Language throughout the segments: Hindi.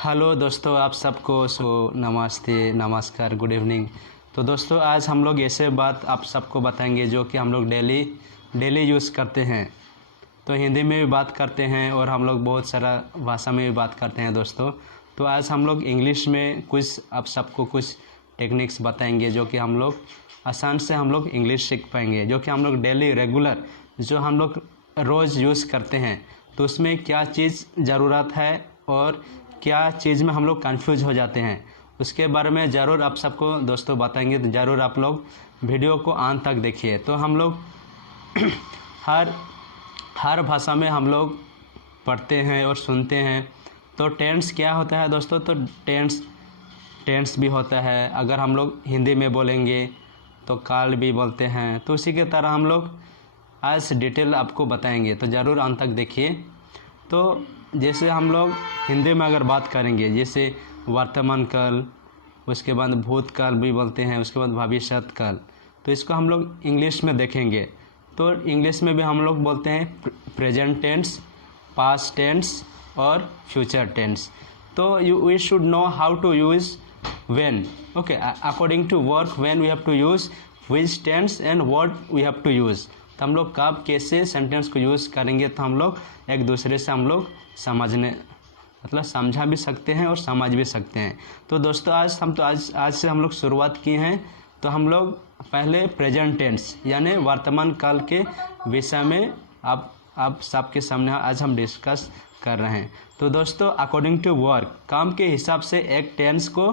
हेलो दोस्तों, आप सबको नमस्ते, नमस्कार, गुड इवनिंग। तो दोस्तों आज हम लोग ऐसे बात आप सबको बताएंगे जो कि हम लोग डेली यूज़ करते हैं। तो हिंदी में भी बात करते हैं और हम लोग बहुत सारा भाषा में भी बात करते हैं दोस्तों। तो आज हम लोग इंग्लिश में कुछ आप सबको कुछ टेक्निक्स बताएंगे जो कि हम लोग आसान से हम लोग इंग्लिश सीख पाएंगे, जो कि हम लोग डेली रेगुलर जो हम लोग रोज़ यूज़ करते हैं। तो उसमें क्या चीज़ ज़रूरत है और क्या चीज़ में हम लोग कंफ्यूज हो जाते हैं, उसके बारे में ज़रूर आप सबको दोस्तों बताएंगे। तो ज़रूर आप लोग वीडियो को अंत तक देखिए। तो हम लोग हर भाषा में हम लोग पढ़ते हैं और सुनते हैं। तो टेंस क्या होता है दोस्तों? तो टेंस भी होता है। अगर हम लोग हिंदी में बोलेंगे तो काल भी बोलते हैं। तो उसी के तरह हम लोग आज डिटेल आपको बताएंगे, तो ज़रूर अंत तक देखिए। तो जैसे हम लोग हिंदी में अगर बात करेंगे, जैसे वर्तमान काल, उसके बाद भूतकाल भी बोलते हैं, उसके बाद भविष्य काल। तो इसको हम लोग इंग्लिश में देखेंगे तो इंग्लिश में भी हम लोग बोलते हैं प्रेजेंट टेंस, पास्ट टेंस और फ्यूचर टेंस। तो we should know how to use when, okay, according to work when we have to use which tense and what we have to use. तो हम लोग कब कैसे सेंटेंस को यूज़ करेंगे तो हम लोग एक दूसरे से हम लोग समझा भी सकते हैं और समझ भी सकते हैं। तो दोस्तों आज से हम लोग शुरुआत किए हैं। तो हम लोग पहले प्रेजेंट टेंस यानी वर्तमान काल के विषय में आप सबके सामने आज हम डिस्कस कर रहे हैं। तो दोस्तों अकॉर्डिंग टू वर्क, काम के हिसाब से एक टेंस को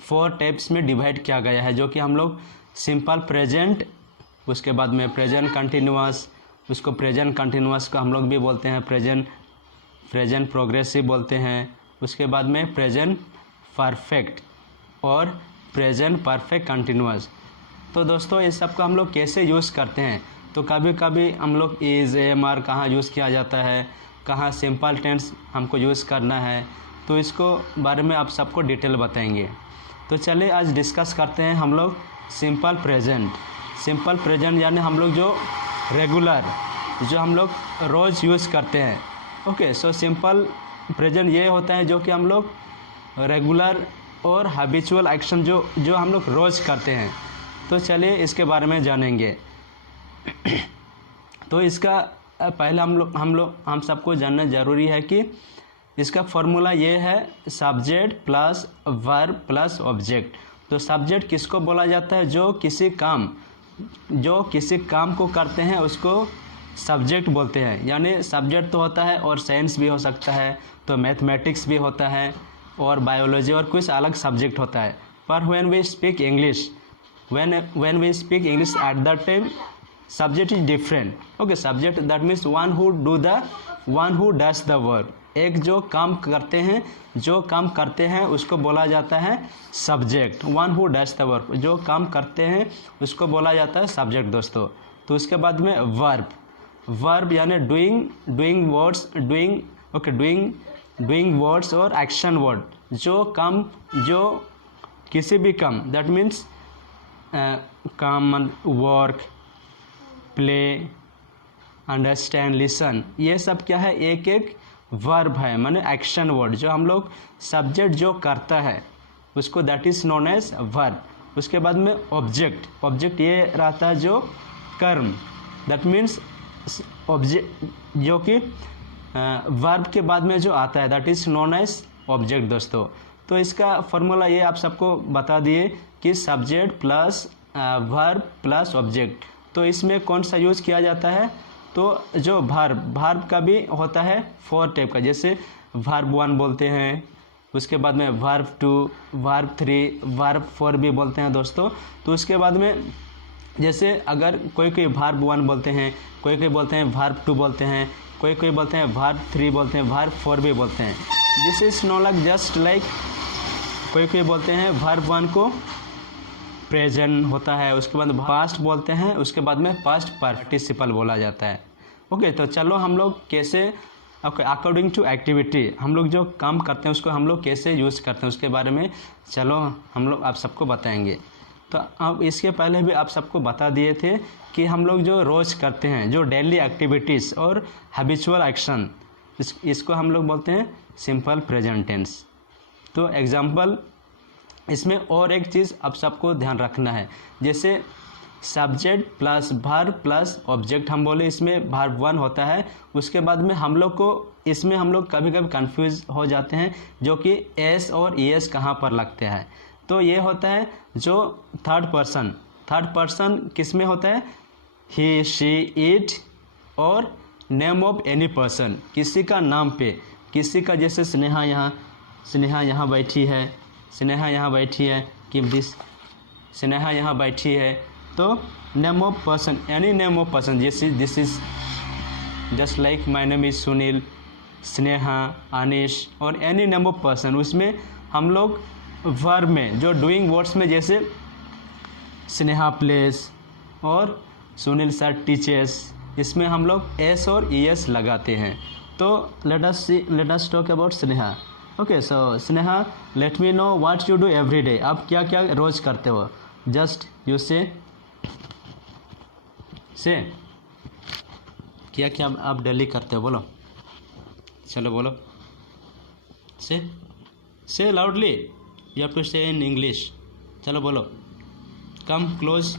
फोर टाइप्स में डिवाइड किया गया है, जो कि हम लोग सिंपल प्रेजेंट, उसके बाद में प्रेजेंट कंटिन्यूअस, उसको प्रेजेंट कंटिन्यूअस को हम लोग भी बोलते हैं प्रेजेंट प्रोग्रेसिव बोलते हैं। उसके बाद में प्रेजेंट परफेक्ट और प्रेजेंट परफेक्ट कंटिन्यूअस। तो दोस्तों इस सब को हम लोग कैसे यूज़ करते हैं? तो कभी कभी हम लोग इज़, एम, आर कहाँ यूज़ किया जाता है, कहाँ सिंपल टेंस हमको यूज़ करना है, तो इसको बारे में आप सबको डिटेल बताएंगे। तो चलिए आज डिस्कस करते हैं हम लोग सिंपल प्रेजेंट यानी हम लोग जो रेगुलर जो हम लोग रोज़ यूज़ करते हैं। ओके, सो सिंपल प्रेजेंट ये होता है जो कि हम लोग रेगुलर और हैबिचुअल एक्शन जो हम लोग रोज़ करते हैं। तो चलिए इसके बारे में जानेंगे। तो इसका पहले हम सबको जानना ज़रूरी है कि इसका फॉर्मूला ये है subject plus verb plus object. तो सब्जेक्ट किसको बोला जाता है? जो किसी काम को करते हैं उसको सब्जेक्ट बोलते हैं। यानी सब्जेक्ट तो होता है और साइंस भी हो सकता है, तो मैथमेटिक्स भी होता है और बायोलॉजी और कुछ अलग सब्जेक्ट होता है। पर when we speak English at that time subject is different. Okay, subject that means one who does the work. एक जो काम करते हैं उसको बोला जाता है subject. One who does the work, जो काम करते हैं उसको बोला जाता है सब्जेक्ट दोस्तों। तो उसके बाद में वर्ब यानी डूइंग वर्ड्स और एक्शन वर्ड। जो किसी भी काम, दैट मीन्स काम, वर्क, प्ले, अंडरस्टैंड, लिसन, ये सब क्या है? एक वर्ब है, माने एक्शन वर्ड। जो हम लोग सब्जेक्ट जो करता है उसको that is known as verb. उसके बाद में ऑब्जेक्ट ये रहता है जो कर्म, दैट मीन्स ऑब्जेक्ट जो कि वर्ब के बाद में जो आता है that is known as object दोस्तों। तो इसका फॉर्मूला ये आप सबको बता दिए कि subject plus verb plus object. तो इसमें कौन सा यूज़ किया जाता है? तो जो वर्ब का भी होता है 4 टाइप का, जैसे वर्ब 1 बोलते हैं, उसके बाद में वर्ब 2, वर्ब 3, वर्ब 4 भी बोलते हैं दोस्तों। तो उसके बाद में जैसे अगर कोई वर्ब 1 बोलते हैं, कोई बोलते हैं वर्ब 2 बोलते हैं, कोई बोलते हैं वर्ब 3 बोलते हैं, वर्ब 4 भी बोलते हैं। This is not like just like कोई बोलते हैं वर्ब 1 को प्रेजेंट होता है, उसके बाद पास्ट बोलते हैं, उसके बाद में पास्ट पार्टिसिपल बोला जाता है। ओके, तो चलो हम लोग कैसे अकॉर्डिंग टू एक्टिविटी हम लोग जो काम करते हैं उसको हम लोग कैसे यूज़ करते हैं उसके बारे में चलो हम लोग आप सबको बताएंगे। तो अब इसके पहले भी आप सबको बता दिए थे कि हम लोग जो रोज़ करते हैं, जो डेली एक्टिविटीज़ और हैबिचुअल एक्शन, इसको हम लोग बोलते हैं सिंपल प्रेजेंट टेंस। तो एग्जाम्पल इसमें और एक चीज़ आप सबको ध्यान रखना है, जैसे subject plus verb plus object हम बोले, इसमें वर्ब 1 होता है। उसके बाद में हम लोग को इसमें हम लोग कभी कभी कंफ्यूज हो जाते हैं जो कि एस और ईएस कहाँ पर लगते हैं। तो ये होता है जो थर्ड पर्सन किस में होता है, ही शी इट और नेम ऑफ एनी पर्सन, किसी का नाम पे, किसी का, जैसे स्नेहा यहाँ बैठी है, स्नेहा यहाँ बैठी है, कि दिस स्नेहा यहाँ बैठी है, तो name of person, any name of person, जैसे this is just like my name is Sunil, Sneha, Anish और एनी नेम ऑफ पर्सन। उसमें हम लोग वर्ब में जो डूइंग वर्ड्स में जैसे स्नेहा प्लेस और सुनील सर टीचर्स, इसमें हम लोग एस और ईएस लगाते हैं। तो let us talk about Sneha. Okay, so Sneha, let me know what you do every day. आप क्या क्या रोज़ करते हो? जस्ट यू से क्या क्या आप डेली करते हो, बोलो, चलो बोलो, से लाउडली, यू हैव टू से इन इंग्लिश, चलो बोलो, कम क्लोज।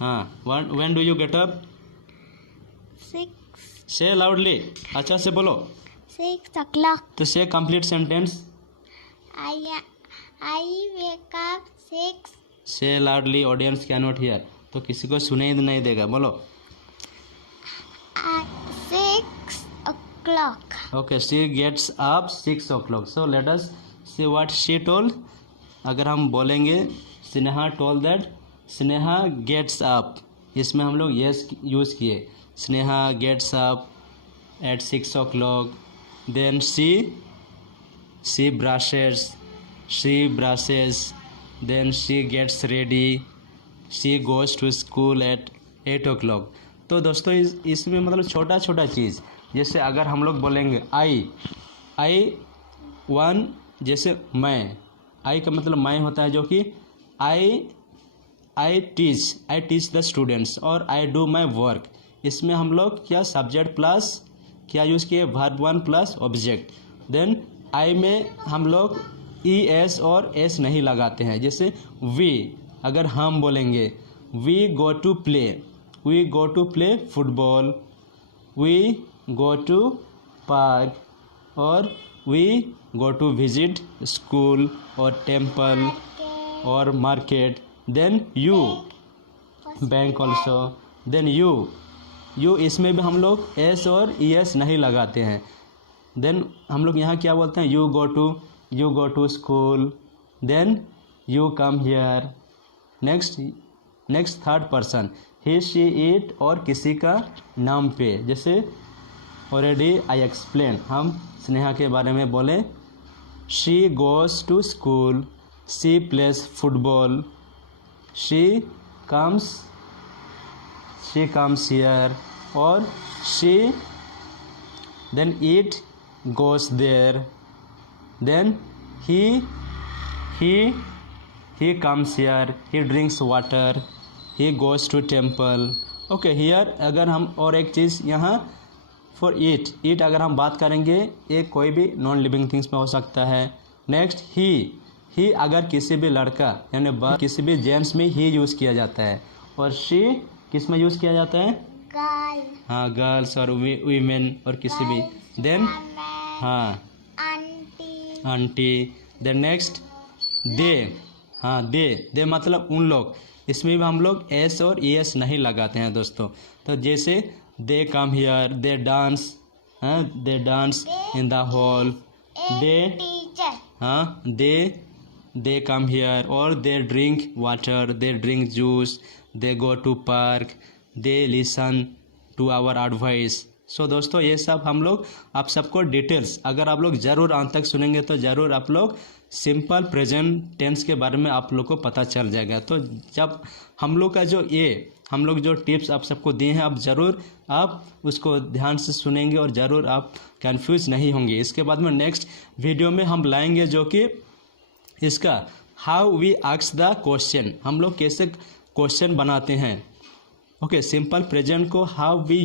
हाँ, when do you get up? 6. से लाउडली, अच्छा से बोलो। 6 o'clock. तो से complete sentence. I wake up 6. से loudly, audience can not hear, तो किसी को सुनाई नहीं देगा, बोलो। 6 o'clock. Okay, she gets up 6 o'clock. So let us see what she told. अगर हम बोलेंगे Sneha told that Sneha gets up, इसमें हम लोग यस यूज़ किए, Sneha gets up at 6 o'clock. Then she brushes, then she gets ready, she goes to school at 8 o'clock. तो दोस्तों इसमें मतलब छोटा छोटा चीज़, जैसे अगर हम लोग बोलेंगे आई 1, जैसे मैं, आई का मतलब मैं होता है, जो कि आई टीच द स्टूडेंट्स और आई डू माई वर्क। इसमें हम लोग क्या सब्जेक्ट प्लस क्या यूज़ किए, verb 1 plus object. Then I में हम लोग ई एस और एस नहीं लगाते हैं, जैसे वी, अगर हम बोलेंगे we go to play football, we go to park और we go to visit school और टेम्पल और market. Then you bank also. Then you इसमें भी हम लोग एस और ई एस नहीं लगाते हैं। देन हम लोग यहाँ क्या बोलते हैं, you go to school, then you come here. Next third person, he she it और किसी का नाम पे, जैसे ऑलरेडी आई एक्सप्लेन, हम स्नेहा के बारे में बोले, she goes to school, she plays football, she comes here और she then it goes there. Then he comes here, he drinks water, he goes to temple. Okay, here अगर हम और एक चीज़ यहाँ for eat अगर हम बात करेंगे, एक कोई भी नॉन लिविंग थिंग्स में हो सकता है। नेक्स्ट ही अगर किसी भी लड़का यानी किसी भी जेंट्स में ही यूज़ किया जाता है, और शी किस में यूज़ किया जाता है, Girl. हाँ, गर्ल्स और वीमेन और किसी भी। देन हाँ, आंटी। देन नेक्स्ट दे, हाँ दे मतलब उन लोग, इसमें भी हम लोग एस और ई एस नहीं लगाते हैं दोस्तों। तो जैसे दे कम हियर, दे डांस, हाँ they dance in the hall, they Teacher. हाँ दे कम हियर और they drink water, they drink juice, they go to park, they listen to our advice. So दोस्तों ये सब हम लोग आप सबको डिटेल्स, अगर आप लोग ज़रूर अंत तक सुनेंगे तो ज़रूर आप लोग सिंपल प्रेजेंट टेंस के बारे में आप लोग को पता चल जाएगा। तो जब हम लोग का हम लोग जो टिप्स आप सबको दिए हैं, आप ज़रूर आप उसको ध्यान से सुनेंगे और ज़रूर आप कंफ्यूज नहीं होंगे। इसके बाद में नेक्स्ट वीडियो में हम लाएंगे जो कि इसका how we ask the question, हम लोग कैसे क्वेश्चन बनाते हैं। ओके, सिंपल प्रेजेंट को हाउ वी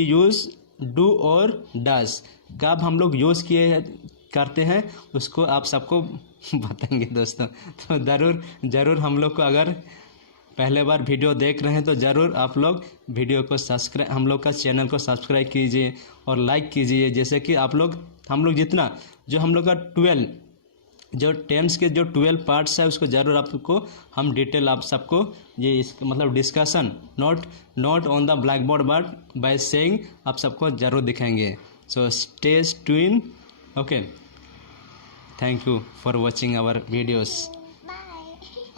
यूज़ डू और डज, कब हम लोग यूज़ करते हैं उसको आप सबको बताएंगे दोस्तों। तो ज़रूर हम लोग को, अगर पहले बार वीडियो देख रहे हैं तो ज़रूर आप लोग वीडियो को सब्सक्राइब, हम लोग का चैनल को सब्सक्राइब कीजिए और लाइक कीजिए। जैसे कि हम लोग जितना जो हम लोग का 10 के जो 12 पार्ट्स है उसको ज़रूर आपको हम डिटेल आप सबको ये मतलब discussion not on the black board but by saying आप सबको ज़रूर दिखाएंगे। So stay tune. Okay, thank you for watching our videos.